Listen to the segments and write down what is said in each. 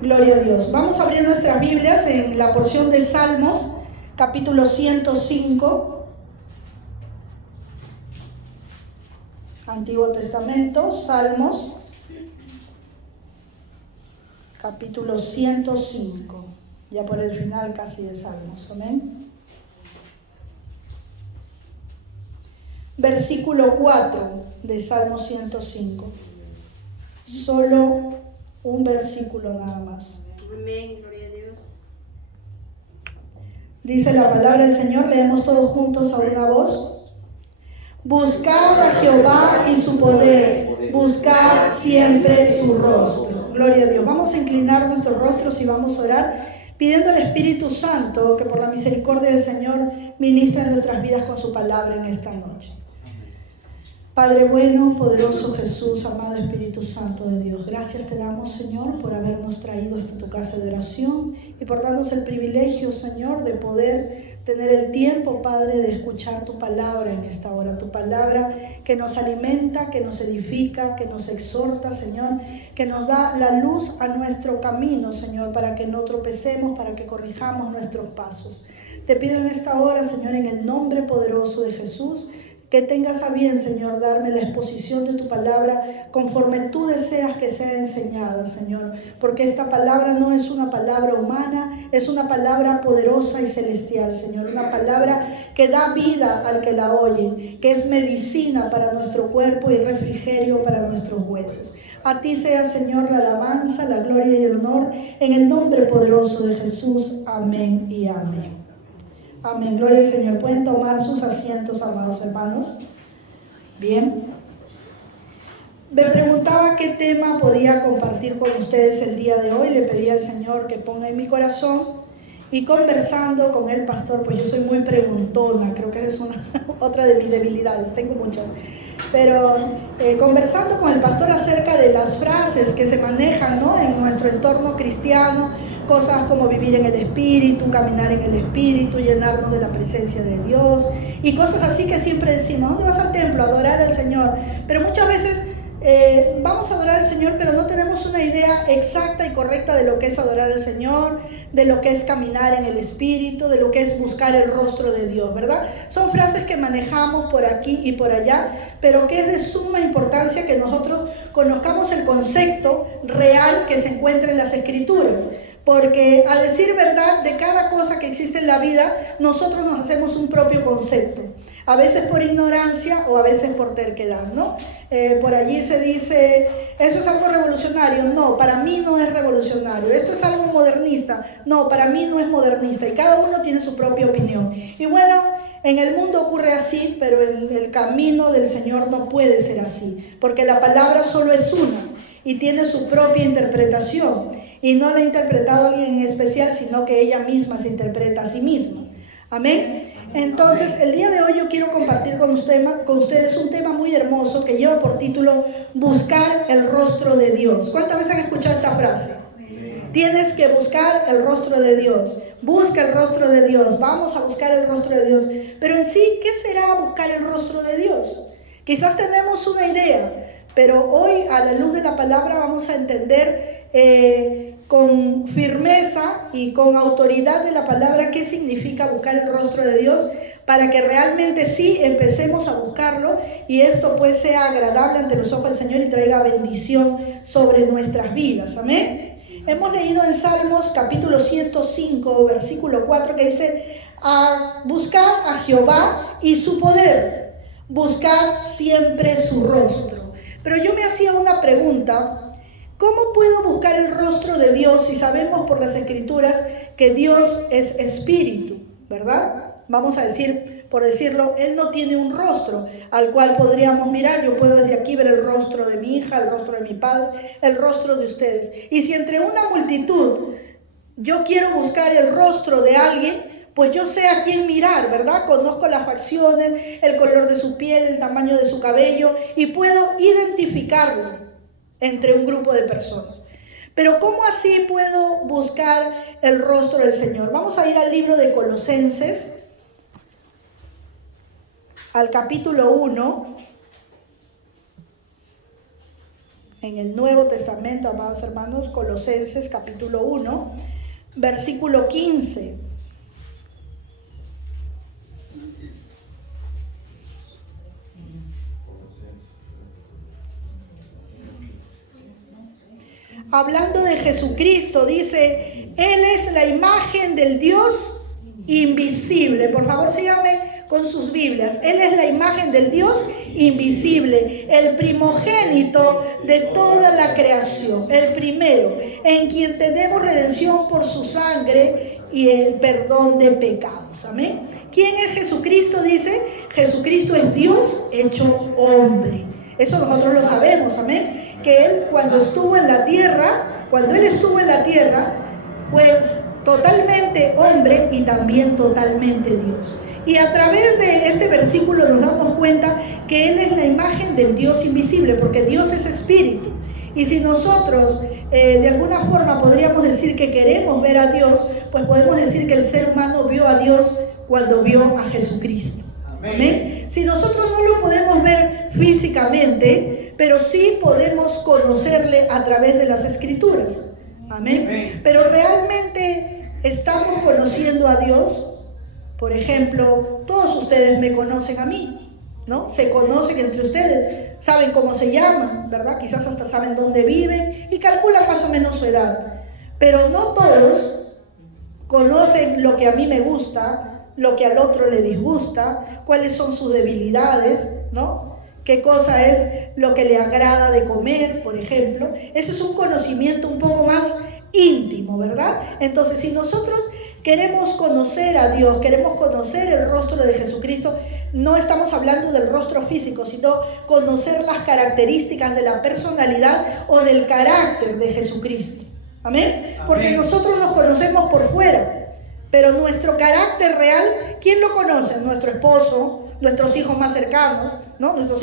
Gloria a Dios. Vamos a abrir nuestras Biblias en la porción de Salmos, capítulo 105, Antiguo Testamento, Salmos, capítulo 105, ya por el final casi de Salmos, amén. Versículo 4 de Salmo 105, solo un versículo nada más. Amén, gloria a Dios. Dice la palabra del Señor, leemos todos juntos a una voz. Buscad a Jehová y su poder, buscad siempre su rostro. Gloria a Dios. Vamos a inclinar nuestros rostros y vamos a orar, pidiendo al Espíritu Santo que por la misericordia del Señor ministre en nuestras vidas con su palabra en esta noche. Padre bueno, poderoso Jesús, amado Espíritu Santo de Dios, gracias te damos, Señor, por habernos traído hasta tu casa de oración y por darnos el privilegio, Señor, de poder tener el tiempo, Padre, de escuchar tu palabra en esta hora, tu palabra que nos alimenta, que nos edifica, que nos exhorta, Señor, que nos da la luz a nuestro camino, Señor, para que no tropecemos, para que corrijamos nuestros pasos. Te pido en esta hora, Señor, en el nombre poderoso de Jesús, que tengas a bien, Señor, darme la exposición de tu palabra conforme tú deseas que sea enseñada, Señor. Porque esta palabra no es una palabra humana, es una palabra poderosa y celestial, Señor. Una palabra que da vida al que la oye, que es medicina para nuestro cuerpo y refrigerio para nuestros huesos. A ti sea, Señor, la alabanza, la gloria y el honor, en el nombre poderoso de Jesús. Amén y amén. Amén, gloria al Señor. ¿Pueden tomar sus asientos, amados hermanos? Bien. Me preguntaba qué tema podía compartir con ustedes el día de hoy. Le pedí al Señor que ponga en mi corazón. Y conversando con el pastor, pues yo soy muy preguntona, creo que es otra de mis debilidades, tengo muchas. Pero conversando con el pastor acerca de las frases que se manejan, ¿no?, en nuestro entorno cristiano, cosas como vivir en el Espíritu, caminar en el Espíritu, llenarnos de la presencia de Dios y cosas así que siempre decimos, ¿dónde vas al templo? A adorar al Señor. Pero muchas veces vamos a adorar al Señor, pero no tenemos una idea exacta y correcta de lo que es adorar al Señor, de lo que es caminar en el Espíritu, de lo que es buscar el rostro de Dios, ¿verdad? Son frases que manejamos por aquí y por allá, pero que es de suma importancia que nosotros conozcamos el concepto real que se encuentra en las Escrituras. Porque a decir verdad, de cada cosa que existe en la vida, nosotros nos hacemos un propio concepto. A veces por ignorancia o a veces por terquedad, ¿no? Por allí se dice, ¿eso es algo revolucionario? No, para mí no es revolucionario. ¿Esto es algo modernista? No, para mí no es modernista. Y cada uno tiene su propia opinión. Y bueno, en el mundo ocurre así, pero el camino del Señor no puede ser así. Porque la palabra solo es una y tiene su propia interpretación. Y no la ha interpretado alguien en especial, sino que ella misma se interpreta a sí misma. Amén. Entonces, el día de hoy yo quiero compartir con ustedes un tema muy hermoso que lleva por título Buscar el rostro de Dios. ¿Cuántas veces han escuchado esta frase? Tienes que buscar el rostro de Dios. Busca el rostro de Dios. Vamos a buscar el rostro de Dios. Pero en sí, ¿qué será buscar el rostro de Dios? Quizás tenemos una idea, pero hoy a la luz de la palabra vamos a entender con firmeza y con autoridad de la palabra qué significa buscar el rostro de Dios, para que realmente sí empecemos a buscarlo y esto pues sea agradable ante los ojos del Señor y traiga bendición sobre nuestras vidas. Amén. Hemos leído en Salmos capítulo 105 versículo 4 que dice: buscar a Jehová y su poder, buscar siempre su rostro. Pero yo me hacía una pregunta: ¿cómo puedo buscar el rostro de Dios si sabemos por las Escrituras que Dios es espíritu, ¿verdad? Vamos a decir, por decirlo, Él no tiene un rostro al cual podríamos mirar. Yo puedo desde aquí ver el rostro de mi hija, el rostro de mi padre, el rostro de ustedes. Y si entre una multitud yo quiero buscar el rostro de alguien, pues yo sé a quién mirar, ¿verdad? Conozco las facciones, el color de su piel, el tamaño de su cabello y puedo identificarlo entre un grupo de personas. Pero ¿cómo así puedo buscar el rostro del Señor? Vamos a ir al libro de Colosenses, al capítulo 1. en el Nuevo Testamento, amados hermanos, Colosenses capítulo 1, versículo 15. Hablando de Jesucristo, dice, Él es la imagen del Dios invisible. Por favor, síganme con sus Biblias. Él es la imagen del Dios invisible, el primogénito de toda la creación, el primero, en quien tenemos redención por su sangre y el perdón de pecados. Amén. ¿Quién es Jesucristo? Dice, Jesucristo es Dios hecho hombre. Eso nosotros lo sabemos, amén. Que Él cuando estuvo en la tierra, pues totalmente hombre y también totalmente Dios. Y a través de este versículo nos damos cuenta que Él es la imagen del Dios invisible, porque Dios es espíritu. Y si nosotros de alguna forma podríamos decir que queremos ver a Dios, pues podemos decir que el ser humano vio a Dios cuando vio a Jesucristo. Amén. Si nosotros no lo podemos ver físicamente, pero sí podemos conocerle a través de las Escrituras. Amén. Pero realmente estamos conociendo a Dios. Por ejemplo, todos ustedes me conocen a mí, ¿no? Se conocen entre ustedes, saben cómo se llaman, ¿verdad? Quizás hasta saben dónde viven y calculan más o menos su edad. Pero no todos conocen lo que a mí me gusta, lo que al otro le disgusta, cuáles son sus debilidades, ¿no? Qué cosa es lo que le agrada de comer, por ejemplo. Eso es un conocimiento un poco más íntimo, ¿verdad? Entonces, si nosotros queremos conocer a Dios, queremos conocer el rostro de Jesucristo, no estamos hablando del rostro físico, sino conocer las características de la personalidad o del carácter de Jesucristo. ¿Amén? Porque nosotros nos conocemos por fuera, pero nuestro carácter real, ¿quién lo conoce? Nuestro esposo, nuestros hijos más cercanos, ¿no? Nuestros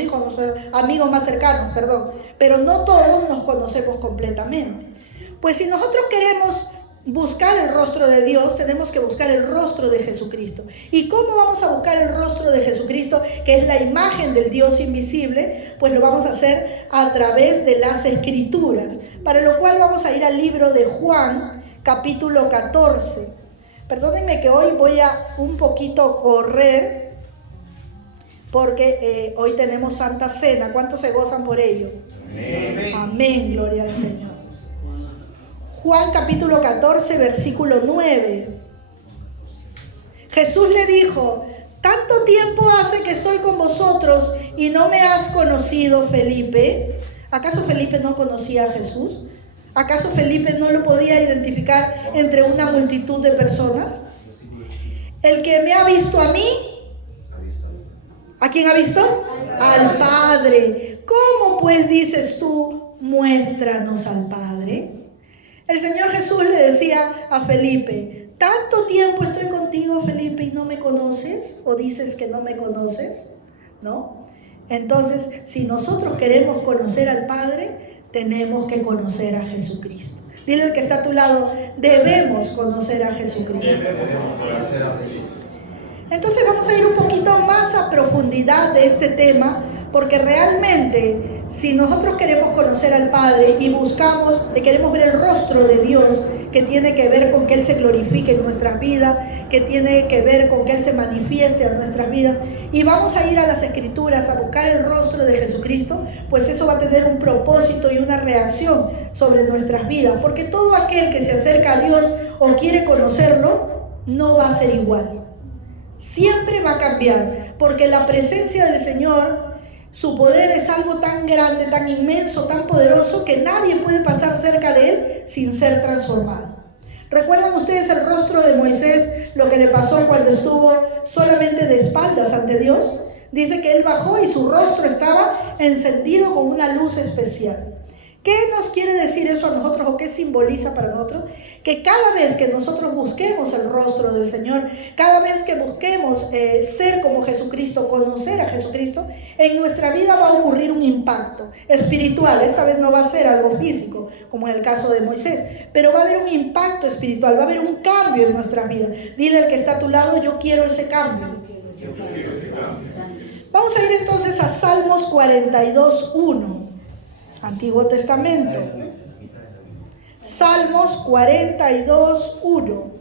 amigos más cercanos, perdón. Pero no todos nos conocemos completamente. Pues si nosotros queremos buscar el rostro de Dios, tenemos que buscar el rostro de Jesucristo. ¿Y cómo vamos a buscar el rostro de Jesucristo, que es la imagen del Dios invisible? Pues lo vamos a hacer a través de las Escrituras, para lo cual vamos a ir al libro de Juan, capítulo 14. Perdónenme que hoy voy a un poquito correr, porque hoy tenemos Santa Cena. ¿Cuántos se gozan por ello? Amén. Amén, gloria al Señor. Juan capítulo 14, versículo 9. Jesús le dijo, ¿tanto tiempo hace que estoy con vosotros y no me has conocido, Felipe? ¿Acaso Felipe no conocía a Jesús? ¿Acaso Felipe no lo podía identificar entre una multitud de personas? El que me ha visto a mí, ¿a quién ha visto? Al Padre. ¿Cómo pues dices tú, muéstranos al Padre? El Señor Jesús le decía a Felipe, ¿tanto tiempo estoy contigo, Felipe, y no me conoces? ¿O dices que no me conoces? ¿No? Entonces, si nosotros queremos conocer al Padre, tenemos que conocer a Jesucristo. Dile al que está a tu lado, debemos conocer a Jesucristo. Entonces vamos a ir un poquito más a profundidad de este tema, porque realmente si nosotros queremos conocer al Padre y buscamos, queremos ver el rostro de Dios, que tiene que ver con que Él se glorifique en nuestras vidas, que tiene que ver con que Él se manifieste en nuestras vidas, y vamos a ir a las Escrituras a buscar el rostro de Jesucristo, pues eso va a tener un propósito y una reacción sobre nuestras vidas, porque todo aquel que se acerca a Dios o quiere conocerlo, no va a ser igual. Siempre va a cambiar, porque la presencia del Señor, su poder es algo tan grande, tan inmenso, tan poderoso, que nadie puede pasar cerca de Él sin ser transformado. ¿Recuerdan ustedes el rostro de Moisés, lo que le pasó cuando estuvo solamente de espaldas ante Dios? Dice que él bajó y su rostro estaba encendido con una luz especial. ¿Qué nos quiere decir eso a nosotros o qué simboliza para nosotros? Que cada vez que nosotros busquemos el rostro del Señor, cada vez que busquemos ser como Jesucristo, conocer a Jesucristo, en nuestra vida va a ocurrir un impacto espiritual. Esta vez no va a ser algo físico, como en el caso de Moisés, pero va a haber un impacto espiritual, va a haber un cambio en nuestra vida. Dile al que está a tu lado, yo quiero ese cambio. Vamos a ir entonces a Salmos 42:1. Antiguo Testamento. Salmos 42, 1.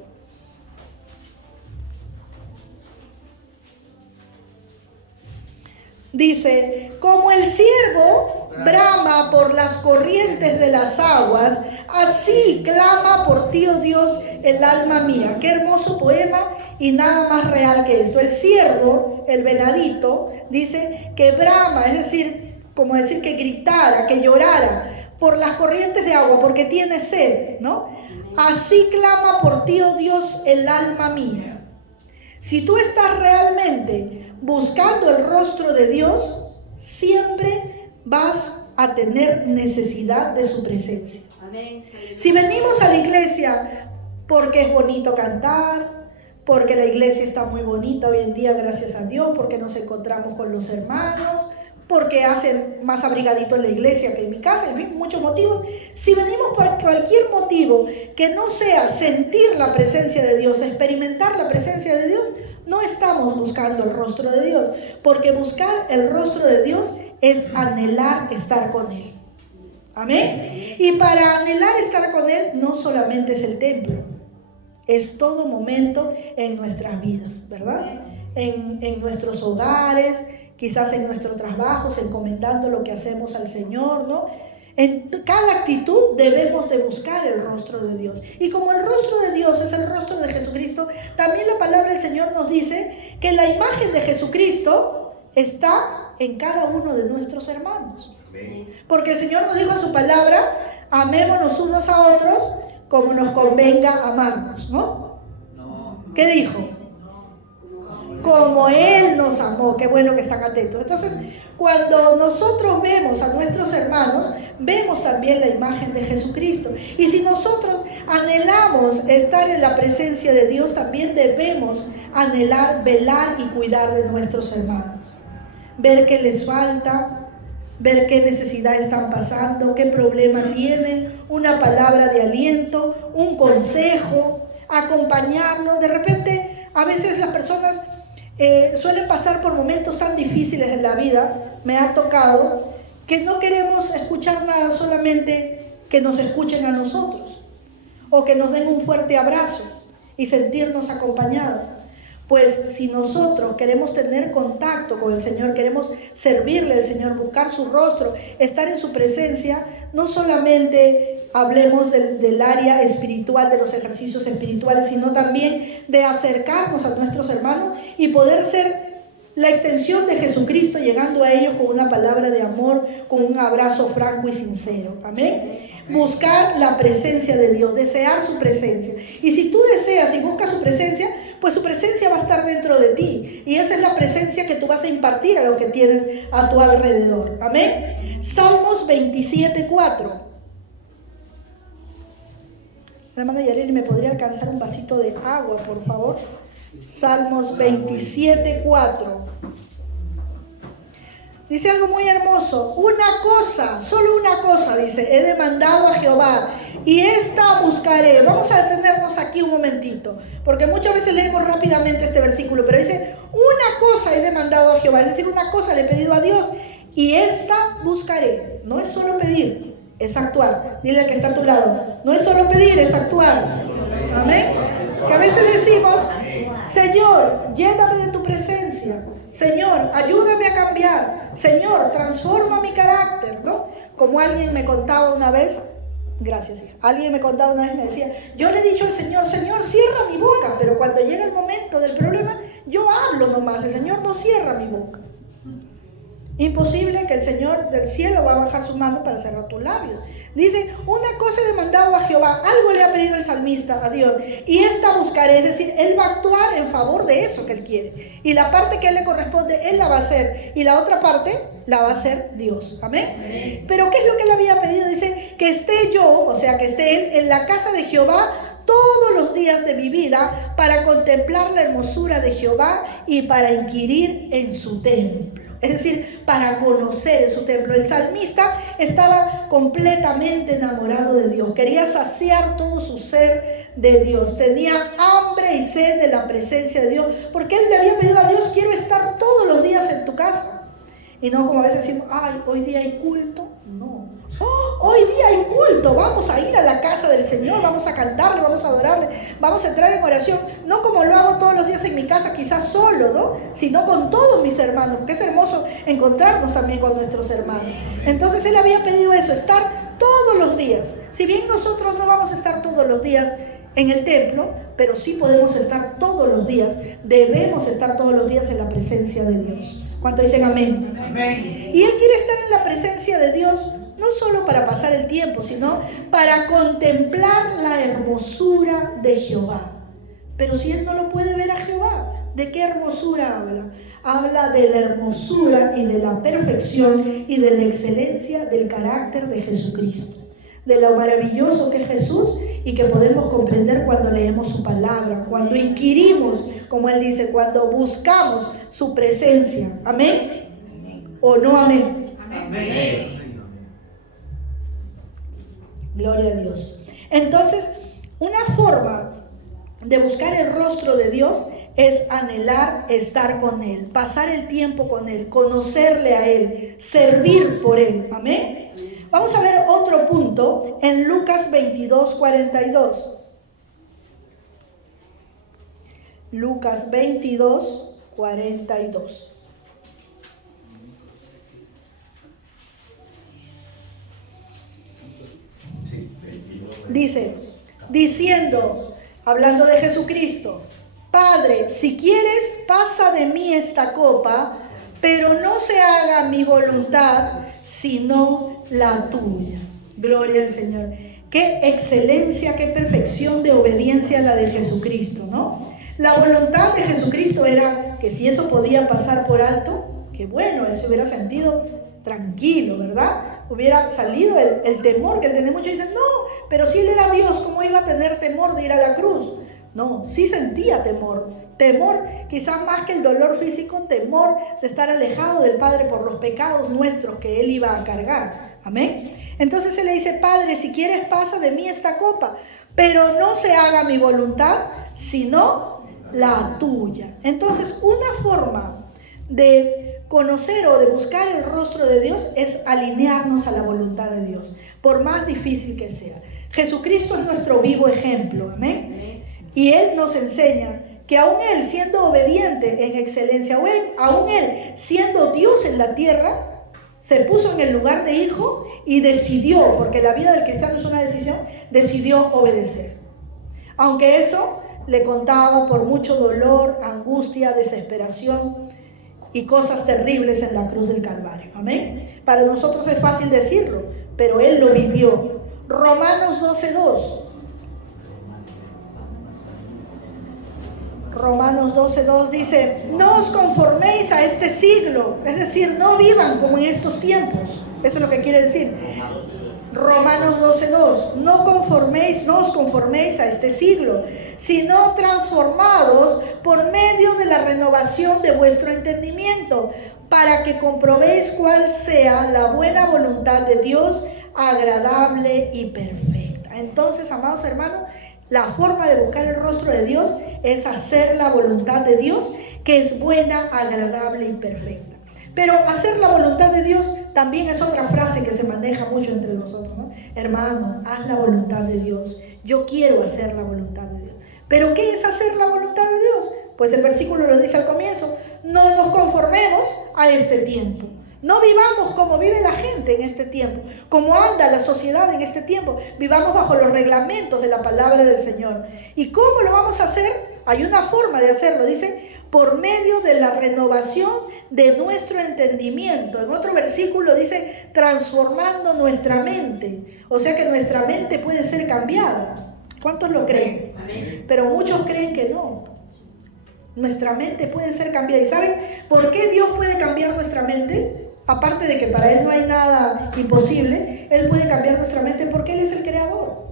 Dice, como el ciervo brama por las corrientes de las aguas, así clama por ti, oh Dios, el alma mía. Qué hermoso poema y nada más real que esto. El ciervo, el venadito, dice que brama, es decir, como decir que gritara, que llorara por las corrientes de agua, porque tiene sed, ¿no? Así clama por ti, oh Dios, el alma mía. Si tú estás realmente buscando el rostro de Dios, siempre vas a tener necesidad de su presencia. Amén. Si venimos a la iglesia porque es bonito cantar, porque la iglesia está muy bonita hoy en día, gracias a Dios, porque nos encontramos con los hermanos, porque hacen más abrigadito en la iglesia que en mi casa, en fin, muchos motivos. Si venimos por cualquier motivo que no sea sentir la presencia de Dios, experimentar la presencia de Dios, no estamos buscando el rostro de Dios, porque buscar el rostro de Dios es anhelar estar con Él. Amén. Y para anhelar estar con Él no solamente es el templo, es todo momento en nuestras vidas, ¿verdad? En nuestros hogares, quizás en nuestros trabajos, encomendando lo que hacemos al Señor, ¿no? En cada actitud debemos de buscar el rostro de Dios. Y como el rostro de Dios es el rostro de Jesucristo, también la palabra del Señor nos dice que la imagen de Jesucristo está en cada uno de nuestros hermanos. Porque el Señor nos dijo en su palabra, amémonos unos a otros como nos convenga amarnos, ¿no? ¿Qué dijo? Como Él nos amó. Qué bueno que están atentos. Entonces, cuando nosotros vemos a nuestros hermanos, vemos también la imagen de Jesucristo. Y si nosotros anhelamos estar en la presencia de Dios, también debemos anhelar, velar y cuidar de nuestros hermanos. Ver qué les falta, ver qué necesidad están pasando, qué problema tienen, una palabra de aliento, un consejo, acompañarnos. De repente, a veces las personas suelen pasar por momentos tan difíciles en la vida, me ha tocado, que no queremos escuchar nada, solamente que nos escuchen a nosotros, o que nos den un fuerte abrazo y sentirnos acompañados. Pues si nosotros queremos tener contacto con el Señor, queremos servirle al Señor, buscar su rostro, estar en su presencia, no solamente hablemos del área espiritual, de los ejercicios espirituales, sino también de acercarnos a nuestros hermanos y poder ser la extensión de Jesucristo, llegando a ellos con una palabra de amor, con un abrazo franco y sincero. Amén. Buscar la presencia de Dios, desear su presencia. Y si tú deseas y buscas su presencia, pues su presencia va a estar dentro de ti. Y esa es la presencia que tú vas a impartir a lo que tienes a tu alrededor. Amén. Salmos 27:4. Hermana Yareli, ¿me podría alcanzar un vasito de agua, por favor? Salmos 27:4. Dice algo muy hermoso. Una cosa, solo una cosa, dice, he demandado a Jehová y esta buscaré. Vamos a detenernos aquí un momentito, porque muchas veces leemos rápidamente este versículo, pero dice, una cosa he demandado a Jehová, es decir, una cosa le he pedido a Dios y esta buscaré. No es solo pedir, es actuar. Dile al que está a tu lado, no es solo pedir, es actuar. Amén. Que a veces decimos, Señor, lléname de tu presencia. Señor, ayúdame a cambiar. Señor, transforma mi carácter, ¿no? Como alguien me contaba una vez, gracias, hija. Alguien me contaba una vez, me decía, yo le he dicho al Señor, Señor, cierra mi boca, pero cuando llega el momento del problema, yo hablo nomás, el Señor no cierra mi boca. Imposible que el Señor del cielo va a bajar su mano para cerrar tus labios. Dice, una cosa he demandado a Jehová, algo le ha pedido el salmista a Dios, y esta buscaré, es decir, Él va a actuar en favor de eso que Él quiere. Y la parte que a Él le corresponde, Él la va a hacer, y la otra parte la va a hacer Dios. Amén. Amén. Pero ¿qué es lo que Él había pedido? Dice, que esté yo, o sea, que esté Él en la casa de Jehová todos los días de mi vida para contemplar la hermosura de Jehová y para inquirir en su templo. Es decir, para conocer en su templo. El salmista estaba completamente enamorado de Dios. Quería saciar todo su ser de Dios. Tenía hambre y sed de la presencia de Dios. Porque él le había pedido a Dios, quiero estar todos los días en tu casa. Y no como a veces decimos, ay, hoy día hay culto. No. Oh, hoy día hay culto, vamos a ir a la casa del Señor, vamos a cantarle, vamos a adorarle, vamos a entrar en oración, no como lo hago todos los días en mi casa, quizás solo, ¿no? Sino con todos mis hermanos, porque es hermoso encontrarnos también con nuestros hermanos. Entonces él había pedido eso, estar todos los días. Si bien nosotros no vamos a estar todos los días en el templo, pero sí podemos estar todos los días, debemos estar todos los días en la presencia de Dios. ¿Cuánto dicen amén? Amén. Y él quiere estar en la presencia de Dios, no solo para pasar el tiempo, sino para contemplar la hermosura de Jehová. Pero si él no lo puede ver a Jehová, ¿de qué hermosura habla? Habla de la hermosura y de la perfección y de la excelencia del carácter de Jesucristo, de lo maravilloso que es Jesús y que podemos comprender cuando leemos su palabra, cuando inquirimos, como él dice, cuando buscamos su presencia. ¿Amén? ¿O no amén? Amén. Gloria a Dios. Entonces, una forma de buscar el rostro de Dios es anhelar estar con Él, pasar el tiempo con Él, conocerle a Él, servir por Él. Amén. Vamos a ver otro punto en Lucas 22:42. Lucas 22:42. Dice, diciendo, hablando de Jesucristo: Padre, si quieres, pasa de mí esta copa, pero no se haga mi voluntad, sino la tuya. Gloria al Señor. Qué excelencia, qué perfección de obediencia la de Jesucristo, ¿no? La voluntad de Jesucristo era que si eso podía pasar por alto, que bueno, él se hubiera sentido tranquilo, ¿verdad? Hubiera salido el temor que él tiene. Muchos dicen, no, pero si él era Dios, ¿cómo iba a tener temor de ir a la cruz? No, sí sentía temor, quizás más que el dolor físico, temor de estar alejado del Padre por los pecados nuestros que él iba a cargar. Amén. Entonces él le dice, Padre, si quieres pasa de mí esta copa, pero no se haga mi voluntad, sino la tuya. Entonces una forma de conocer o de buscar el rostro de Dios es alinearnos a la voluntad de Dios, por más difícil que sea. Jesucristo es nuestro vivo ejemplo, amén. Y Él nos enseña que aún Él siendo obediente en excelencia, aún Él siendo Dios en la tierra, se puso en el lugar de hijo y decidió, porque la vida del cristiano es una decisión, decidió obedecer. Aunque eso le contaba por mucho dolor, angustia, desesperación y cosas terribles en la cruz del Calvario. Amén. Para nosotros es fácil decirlo, pero Él lo vivió. Romanos 12:2. Romanos 12:2 dice, no os conforméis a este siglo, es decir, no vivan como en estos tiempos. Eso es lo que quiere decir. Romanos 12:2, no os conforméis a este siglo, sino transformados por medio de la renovación de vuestro entendimiento, para que comprobéis cuál sea la buena voluntad de Dios, agradable y perfecta. Entonces, amados hermanos, la forma de buscar el rostro de Dios es hacer la voluntad de Dios, que es buena, agradable y perfecta. Pero hacer la voluntad de Dios también es otra frase que se maneja mucho entre nosotros, ¿no? Hermano, haz la voluntad de Dios. Yo quiero hacer la voluntad de Dios. ¿Pero qué es hacer la voluntad de Dios? Pues el versículo lo dice al comienzo. No nos conformemos a este tiempo. No vivamos como vive la gente en este tiempo, como anda la sociedad en este tiempo. Vivamos bajo los reglamentos de la palabra del Señor. ¿Y cómo lo vamos a hacer? Hay una forma de hacerlo, dice, por medio de la renovación de nuestro entendimiento. En otro versículo dice, transformando nuestra mente. O sea que nuestra mente puede ser cambiada. ¿Cuántos lo creen? Amén. Pero muchos creen que no. Nuestra mente puede ser cambiada. ¿Y saben por qué Dios puede cambiar nuestra mente? Aparte de que para Él no hay nada imposible, Él puede cambiar nuestra mente porque Él es el creador,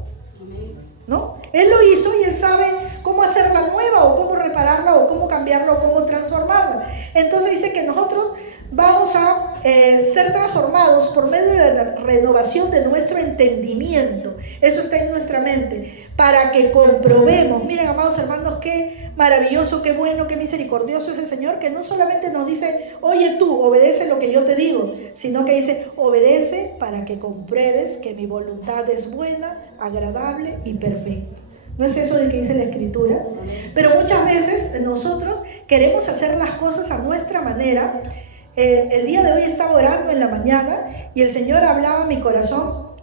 ¿no? Él lo hizo y Él sabe cómo hacerla nueva o cómo repararla o cómo cambiarla o cómo transformarla. Entonces dice que nosotros vamos a ser transformados por medio de la renovación de nuestro entendimiento. Eso está en nuestra mente, para que comprobemos. Miren, amados hermanos, qué maravilloso, qué bueno, qué misericordioso es el Señor, que no solamente nos dice, oye tú, obedece lo que yo te digo, sino que dice, obedece para que compruebes que mi voluntad es buena, agradable y perfecta. ¿No es eso de que dice la Escritura? Pero muchas veces nosotros queremos hacer las cosas a nuestra manera. El día de hoy estaba orando en la mañana y el Señor hablaba a mi corazón.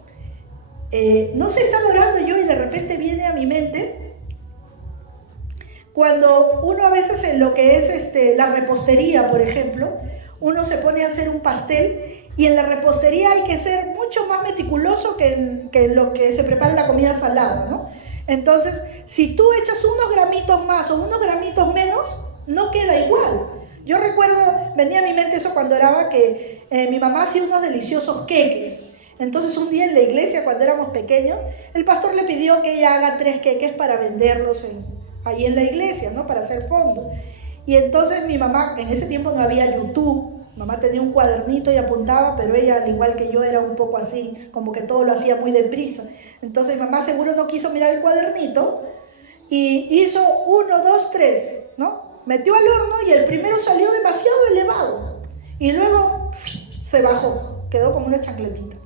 No sé, estaba orando yo y de repente viene a mi mente, cuando uno a veces en lo que es la repostería, por ejemplo, uno se pone a hacer un pastel y en la repostería hay que ser mucho más meticuloso que en lo que se prepara en la comida salada, ¿no? Entonces, si tú echas unos gramitos más o unos gramitos menos, no queda igual. Yo recuerdo, venía a mi mente eso cuando oraba, que mi mamá hacía unos deliciosos queques. Entonces un día en la iglesia, cuando éramos pequeños, el pastor le pidió que ella haga 3 queques para venderlos ahí en la iglesia, ¿no? Para hacer fondo. Y entonces mi mamá, en ese tiempo no había YouTube, mamá tenía un cuadernito y apuntaba, pero ella, al igual que yo, era un poco así, como que todo lo hacía muy deprisa. Entonces mi mamá seguro no quiso mirar el cuadernito y hizo 1, 2, 3, ¿no? Metió al horno y el primero salió demasiado elevado y luego se bajó, quedó como una chancletita.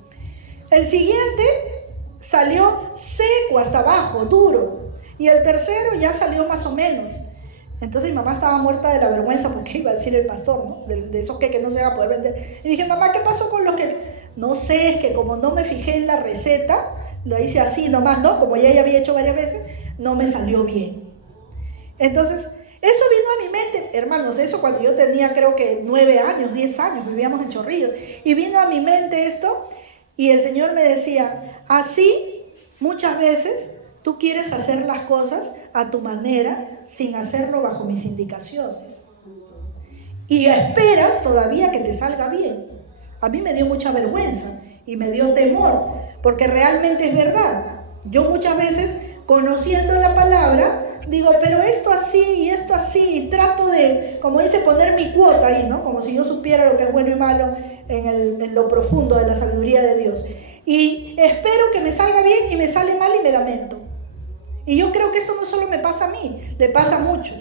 El siguiente salió seco hasta abajo, duro, y el tercero ya salió más o menos. Entonces mi mamá estaba muerta de la vergüenza porque iba a decir el pastor, ¿no? De esos que no se va a poder vender. Y dije, mamá, ¿qué pasó con los que? No sé, es que como no me fijé en la receta, lo hice así nomás, ¿no? Como ya había hecho varias veces, no me salió bien. Entonces, eso vino a mi mente, hermanos, eso cuando yo tenía creo que 9 años, 10 años, vivíamos en Chorrillos. Y vino a mi mente esto y el Señor me decía, así muchas veces tú quieres hacer las cosas a tu manera sin hacerlo bajo mis indicaciones. Y esperas todavía que te salga bien. A mí me dio mucha vergüenza y me dio temor, porque realmente es verdad. Yo muchas veces, conociendo la palabra, digo, pero esto así y esto así, y trato de, como dice, poner mi cuota ahí, ¿no? Como si yo supiera lo que es bueno y malo en lo profundo de la sabiduría de Dios. Y espero que me salga bien y me sale mal y me lamento. Y yo creo que esto no solo me pasa a mí, le pasa a muchos.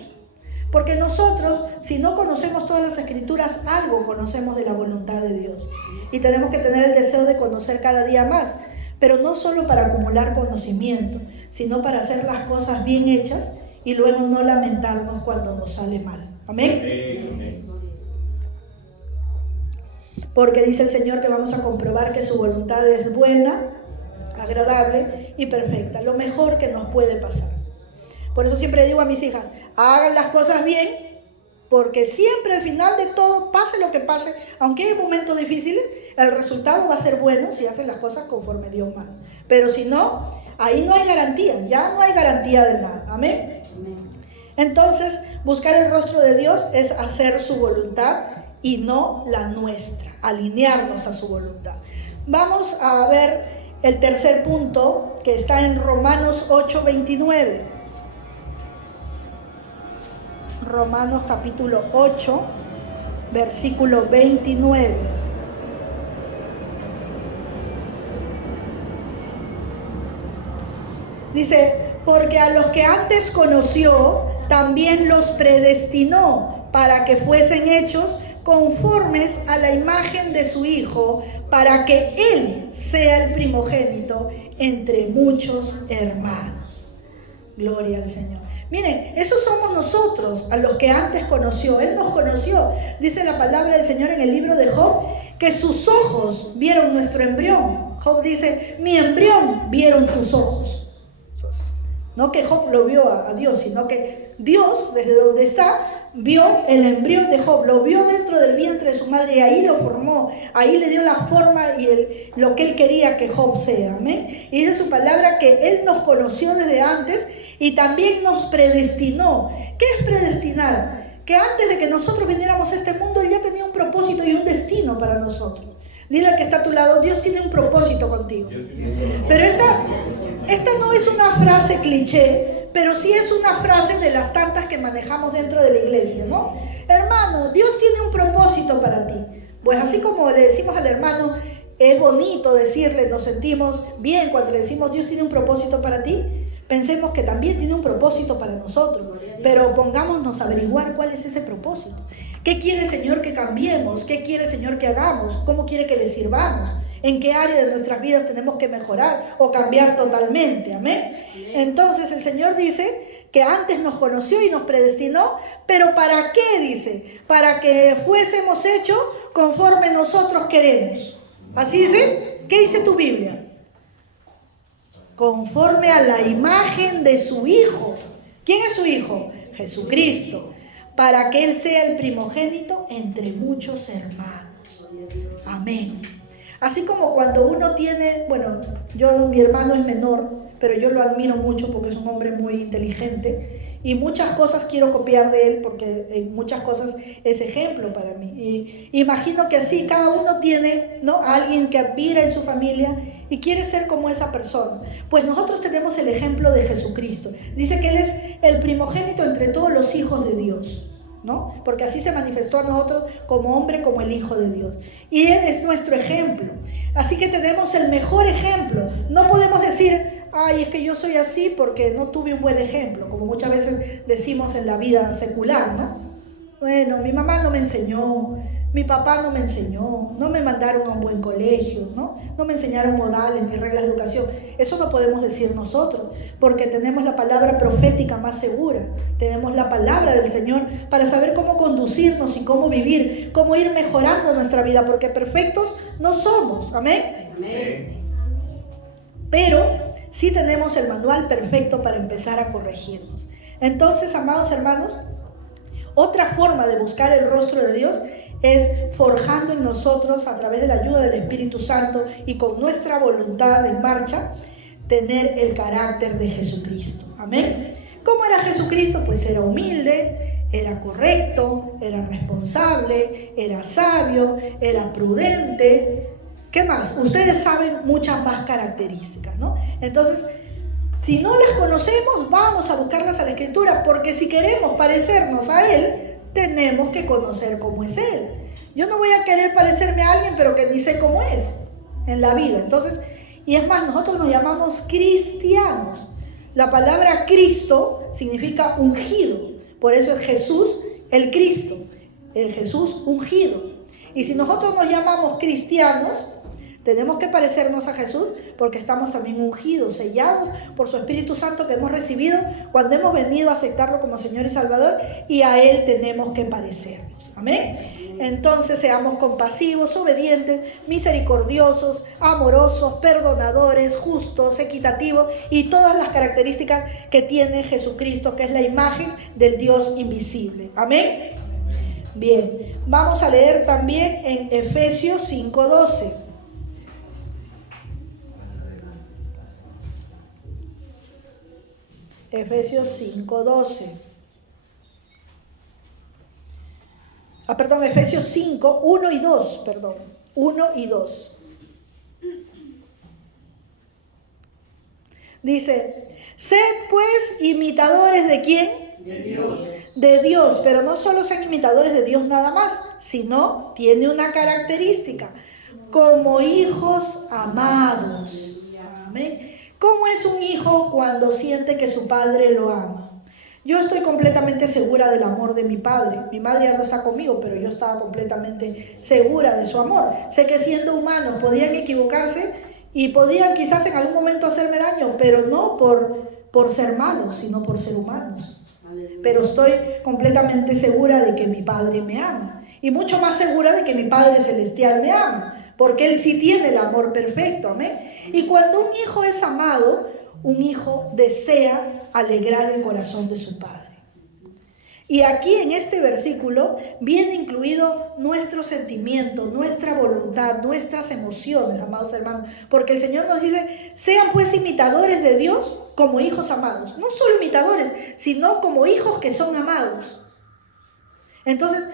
Porque nosotros, si no conocemos todas las Escrituras, algo conocemos de la voluntad de Dios. Y tenemos que tener el deseo de conocer cada día más. Pero no solo para acumular conocimiento, sino para hacer las cosas bien hechas y luego no lamentarnos cuando nos sale mal. Amén. Porque dice el Señor que vamos a comprobar que su voluntad es buena, agradable y perfecta. Lo mejor que nos puede pasar. Por eso siempre digo a mis hijas, hagan las cosas bien, porque siempre al final de todo, pase lo que pase, aunque hay momentos difíciles, el resultado va a ser bueno si hacen las cosas conforme Dios manda. Pero si no, ahí no hay garantía, ya no hay garantía de nada. Amén. Entonces, buscar el rostro de Dios es hacer su voluntad y no la nuestra, alinearnos a su voluntad. Vamos a ver el tercer punto que está en Romanos 8:29. Romanos capítulo 8, versículo 29. Dice, porque a los que antes conoció, también los predestinó para que fuesen hechos conformes a la imagen de su Hijo, para que Él sea el primogénito entre muchos hermanos. Gloria al Señor. Miren, esos somos nosotros, a los que antes conoció. Él nos conoció. Dice la palabra del Señor en el libro de Job, que sus ojos vieron nuestro embrión. Job dice, mi embrión vieron tus ojos. No que Job lo vio a Dios, sino que Dios, desde donde está, vio el embrión de Job, lo vio dentro del vientre de su madre y ahí lo formó, ahí le dio la forma y lo que él quería que Job sea. Amén. Y dice su palabra que él nos conoció desde antes y también nos predestinó. ¿Qué es predestinar? Que antes de que nosotros viniéramos a este mundo, él ya tenía un propósito y un destino para nosotros. Dile al que está a tu lado, Dios tiene un propósito contigo. Pero esta no es una frase cliché, pero sí es una frase de las tantas que manejamos dentro de la iglesia, ¿no? hermano, Dios tiene un propósito para ti. Pues así como le decimos al hermano, es bonito decirle, nos sentimos bien cuando le decimos Dios tiene un propósito para ti, pensemos que también tiene un propósito para nosotros, pero pongámonos a averiguar cuál es ese propósito. ¿Qué quiere el Señor que cambiemos? ¿Qué quiere el Señor que hagamos? ¿Cómo quiere que le sirvamos? ¿En qué área de nuestras vidas tenemos que mejorar o cambiar totalmente? Amén. Entonces el Señor dice que antes nos conoció y nos predestinó, pero ¿para qué? Dice, para que fuésemos hechos conforme nosotros queremos. ¿Así dice? ¿Qué dice tu Biblia? Conforme a la imagen de su Hijo. ¿Quién es su Hijo? Jesucristo. Para que Él sea el primogénito entre muchos hermanos. Amén. Así como cuando uno tiene, bueno, mi hermano es menor, pero yo lo admiro mucho porque es un hombre muy inteligente y muchas cosas quiero copiar de él porque en muchas cosas es ejemplo para mí. Y imagino que así cada uno tiene, ¿no?, a alguien que admira en su familia y quiere ser como esa persona. Pues nosotros tenemos el ejemplo de Jesucristo. Dice que Él es el primogénito entre todos los hijos de Dios, ¿no? Porque así se manifestó a nosotros como hombre, como el Hijo de Dios. Y Él es nuestro ejemplo. Así que tenemos el mejor ejemplo. No podemos decir, ay, es que yo soy así porque no tuve un buen ejemplo, como muchas veces decimos en la vida secular, ¿no? Bueno, mi mamá no me enseñó, mi papá no me enseñó, no me mandaron a un buen colegio, ¿no? No me enseñaron modales ni reglas de educación. Eso no podemos decir nosotros, porque tenemos la palabra profética más segura. Tenemos la palabra del Señor para saber cómo conducirnos y cómo vivir, cómo ir mejorando nuestra vida, porque perfectos no somos. ¿Amén? Amén. Pero sí tenemos el manual perfecto para empezar a corregirnos. Entonces, amados hermanos, otra forma de buscar el rostro de Dios es forjando en nosotros, a través de la ayuda del Espíritu Santo y con nuestra voluntad en marcha, tener el carácter de Jesucristo. Amén. ¿Cómo era Jesucristo? Pues era humilde, era correcto, era responsable, era sabio, era prudente. ¿Qué más? Ustedes saben muchas más características, ¿no? Entonces, si no las conocemos, vamos a buscarlas a la Escritura, porque si queremos parecernos a Él, tenemos que conocer cómo es Él. Yo no voy a querer parecerme a alguien, pero que ni sé cómo es en la vida. Entonces, y es más, nosotros nos llamamos cristianos. La palabra Cristo significa ungido. Por eso es Jesús el Cristo, el Jesús ungido. Y si nosotros nos llamamos cristianos, tenemos que parecernos a Jesús porque estamos también ungidos, sellados por su Espíritu Santo que hemos recibido cuando hemos venido a aceptarlo como Señor y Salvador, y a Él tenemos que parecernos. Amén. Entonces seamos compasivos, obedientes, misericordiosos, amorosos, perdonadores, justos, equitativos y todas las características que tiene Jesucristo, que es la imagen del Dios invisible. Amén. Bien, vamos a leer también en Efesios 5:12. Efesios 5:12. Efesios 5, 1 y 2, 1 y 2. Dice, sed pues imitadores ¿de quién? De Dios. De Dios, pero no solo sean imitadores de Dios nada más, sino tiene una característica, como hijos amados. Amén. ¿Cómo es un hijo cuando siente que su padre lo ama? Yo estoy completamente segura del amor de mi padre. Mi madre ya no está conmigo, pero yo estaba completamente segura de su amor. Sé que siendo humanos podían equivocarse y podían quizás en algún momento hacerme daño, pero no por ser malos, sino por ser humanos. Pero estoy completamente segura de que mi padre me ama. Y mucho más segura de que mi Padre Celestial me ama, porque Él sí tiene el amor perfecto, amén. Y cuando un hijo es amado, un hijo desea alegrar el corazón de su padre. Y aquí en este versículo viene incluido nuestro sentimiento, nuestra voluntad, nuestras emociones, amados hermanos, porque el Señor nos dice, sean pues imitadores de Dios como hijos amados. No solo imitadores, sino como hijos que son amados. Entonces,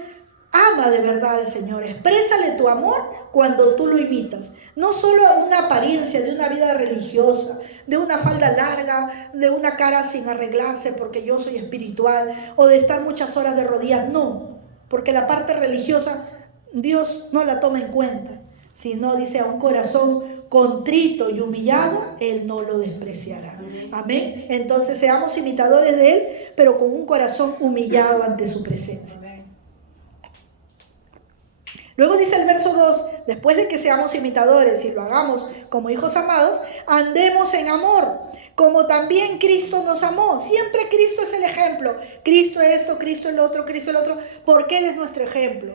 ama de verdad al Señor, exprésale tu amor cuando tú lo imitas. No solo una apariencia de una vida religiosa, de una falda larga, de una cara sin arreglarse porque yo soy espiritual, o de estar muchas horas de rodillas, no. porque la parte religiosa Dios no la toma en cuenta, sino dice a un corazón contrito y humillado, Él no lo despreciará. Amén. Entonces seamos imitadores de Él, pero con un corazón humillado ante su presencia. Luego dice el verso 2, después de que seamos imitadores y lo hagamos como hijos amados, andemos en amor, como también Cristo nos amó. Siempre Cristo es el ejemplo. Cristo esto, Cristo el otro, porque Él es nuestro ejemplo.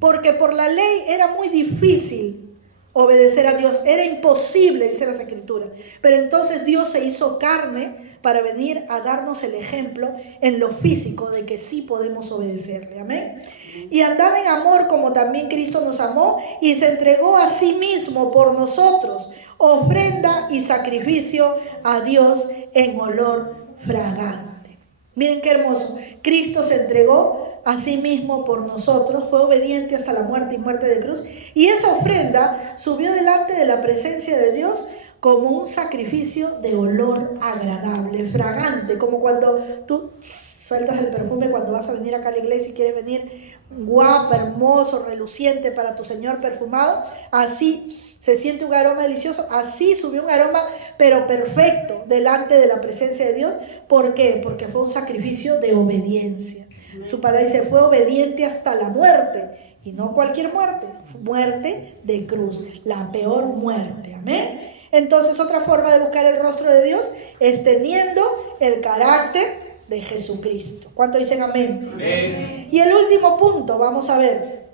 Porque por la ley era muy difícil obedecer a Dios, era imposible, dice las Escrituras. Pero entonces Dios se hizo carne para venir a darnos el ejemplo en lo físico de que sí podemos obedecerle. Amén. Y andad en amor como también Cristo nos amó y se entregó a sí mismo por nosotros, ofrenda y sacrificio a Dios en olor fragante. Miren qué hermoso. Cristo se entregó a sí mismo por nosotros, fue obediente hasta la muerte y muerte de cruz, y esa ofrenda subió delante de la presencia de Dios como un sacrificio de olor agradable, fragante, como cuando tú sueltas el perfume cuando vas a venir acá a la iglesia y quieres venir guapa, hermoso, reluciente para tu Señor perfumado. Así se siente un aroma delicioso, así subió un aroma pero perfecto delante de la presencia de Dios. ¿Por qué? Porque fue un sacrificio de obediencia. Su palabra dice, fue obediente hasta la muerte, y no cualquier muerte, muerte de cruz, la peor muerte. Amén. Entonces, otra forma de buscar el rostro de Dios es teniendo el carácter de Jesucristo. ¿Cuánto dicen amén? Amén. Y el último punto, vamos a ver,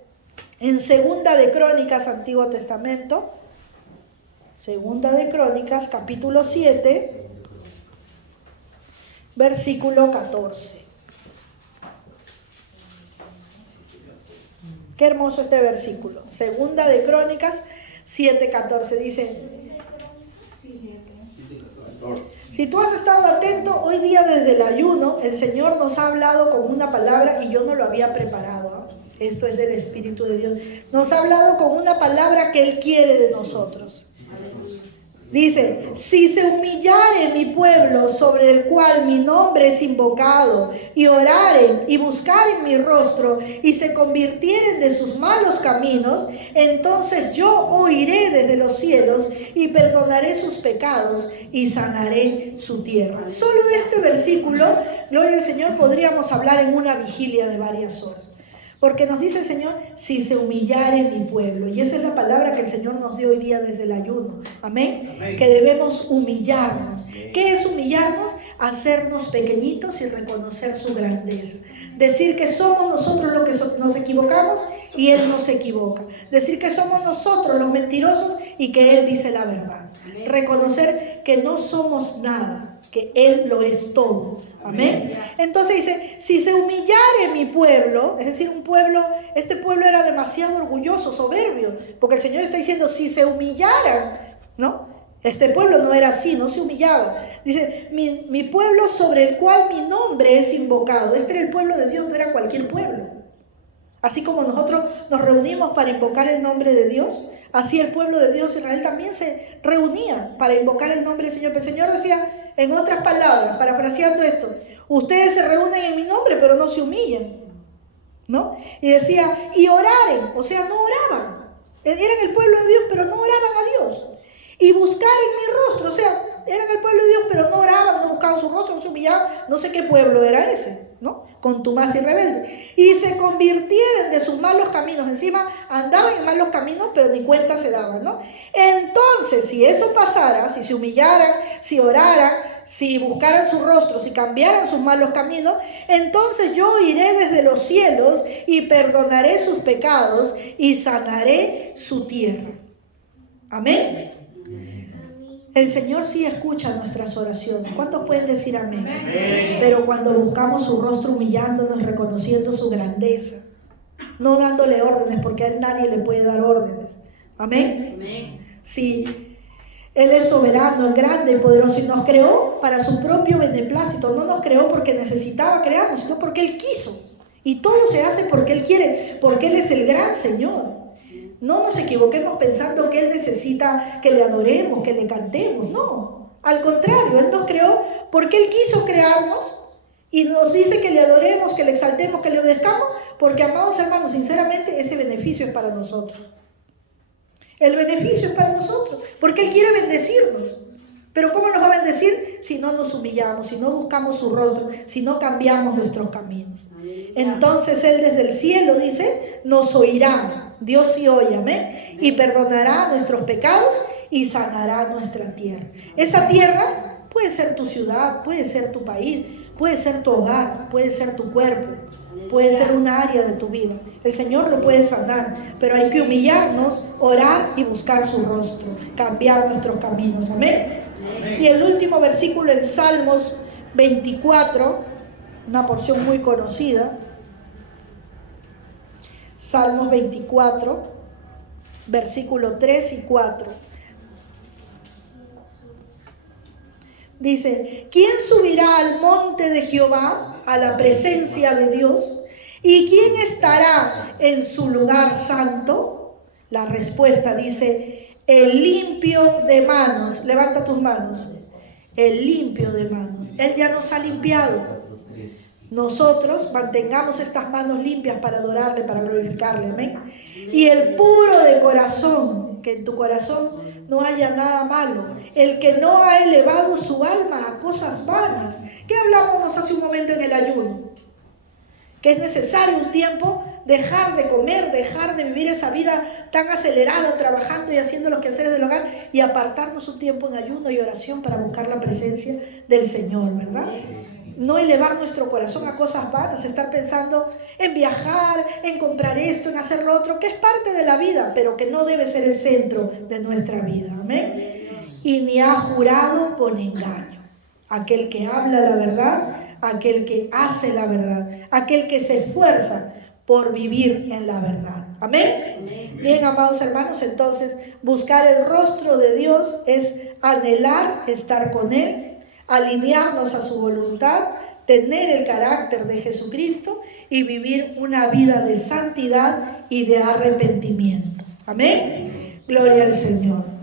en Segunda de Crónicas, Antiguo Testamento, Segunda de Crónicas, capítulo 7, versículo 14. Qué hermoso este versículo. Segunda de Crónicas 7:14 dice: si tú has estado atento hoy día desde el ayuno, el Señor nos ha hablado con una palabra y yo no lo había preparado. Esto es del Espíritu de Dios. Nos ha hablado con una palabra que Él quiere de nosotros. Dice, si se humillare mi pueblo sobre el cual mi nombre es invocado, y oraren y buscaren mi rostro, y se convirtieren de sus malos caminos, entonces yo oiré desde los cielos, y perdonaré sus pecados, y sanaré su tierra. Solo de este versículo, gloria al Señor, podríamos hablar en una vigilia de varias horas. Porque nos dice el Señor, si se humillare mi pueblo. Y esa es la palabra que el Señor nos dio hoy día desde el ayuno. Amén. Amén. Que debemos humillarnos. Amén. ¿Qué es humillarnos? Hacernos pequeñitos y reconocer su grandeza. Decir que somos nosotros los que nos equivocamos y Él no se equivoca. Decir que somos nosotros los mentirosos y que Él dice la verdad. Amén. Reconocer que no somos nada, que Él lo es todo. Amén. Entonces dice, si se humillare mi pueblo, es decir, este pueblo era demasiado orgulloso, soberbio, porque el Señor está diciendo, si se humillaran, ¿no? Este pueblo no era así, no se humillaba. Dice, mi pueblo sobre el cual mi nombre es invocado. Este era el pueblo de Dios, no era cualquier pueblo. Así como nosotros nos reunimos para invocar el nombre de Dios, así el pueblo de Dios, Israel, también se reunía para invocar el nombre del Señor. Pero el Señor decía, en otras palabras, parafraseando esto, ustedes se reúnen en mi nombre, pero no se humillan, ¿no? Y decía, y oraren, o sea, no oraban. Eran el pueblo de Dios, pero no oraban a Dios. Y buscar en mi rostro, o sea, eran el pueblo de Dios, pero no oraban, no buscaban su rostro, no se humillaban. No sé qué pueblo era ese, ¿no? Contumaz y rebelde. Y se convirtieron de sus malos caminos. Encima andaban en malos caminos, pero ni cuenta se daban, ¿no? Entonces, si eso pasara, si se humillaran, si oraran, si buscaran su rostro, si cambiaran sus malos caminos, entonces yo iré desde los cielos y perdonaré sus pecados y sanaré su tierra. Amén. El Señor sí escucha nuestras oraciones. ¿Cuántos pueden decir amén? Amén? Pero cuando buscamos su rostro humillándonos, reconociendo su grandeza, no dándole órdenes, porque a Él nadie le puede dar órdenes. Amén. Amén. Sí. Él es soberano, es grande y poderoso y nos creó para su propio beneplácito. No nos creó porque necesitaba crearnos, sino porque Él quiso. Y todo se hace porque Él quiere, porque Él es el gran Señor. No nos equivoquemos pensando que Él necesita que le adoremos, que le cantemos. No, al contrario, Él nos creó porque Él quiso crearnos Y nos dice que le adoremos, que le exaltemos, que le obedezcamos, porque, amados hermanos, sinceramente ese beneficio es para nosotros. El beneficio es para nosotros, porque Él quiere bendecirnos. Pero ¿cómo nos va a bendecir? Si no nos humillamos, si no buscamos su rostro, si no cambiamos nuestros caminos. Entonces Él desde el cielo, dice, nos oirá. Dios sí oye, amén. Y perdonará nuestros pecados y sanará nuestra tierra. Esa tierra puede ser tu ciudad, puede ser tu país, puede ser tu hogar, puede ser tu cuerpo, puede ser un área de tu vida. El Señor lo puede sanar, pero hay que humillarnos, orar y buscar su rostro, cambiar nuestros caminos, amén. Y el último versículo en Salmos 24, una porción muy conocida. Salmos 24, versículo 3 y 4. Dice, ¿quién subirá al monte de Jehová, a la presencia de Dios? ¿Y quién estará en su lugar santo? La respuesta dice, el limpio de manos. Levanta tus manos. El limpio de manos. Él ya nos ha limpiado. Nosotros mantengamos estas manos limpias para adorarle, para glorificarle, amén. Y el puro de corazón, que en tu corazón no haya nada malo. El que no ha elevado su alma a cosas vanas. ¿Qué hablábamos hace un momento en el ayuno? Que es necesario un tiempo dejar de comer, dejar de vivir esa vida tan acelerada, trabajando y haciendo los quehaceres del hogar, y apartarnos un tiempo en ayuno y oración para buscar la presencia del Señor, ¿verdad? No elevar nuestro corazón a cosas vanas, estar pensando en viajar, en comprar esto, en hacer lo otro, que es parte de la vida, pero que no debe ser el centro de nuestra vida, amén. Y ni ha jurado con engaño. Aquel que habla la verdad, aquel que hace la verdad, aquel que se esfuerza por vivir en la verdad. Amén. Bien, amados hermanos, entonces buscar el rostro de Dios es anhelar estar con Él, alinearnos a su voluntad, tener el carácter de Jesucristo y vivir una vida de santidad y de arrepentimiento. Amén. Gloria al Señor.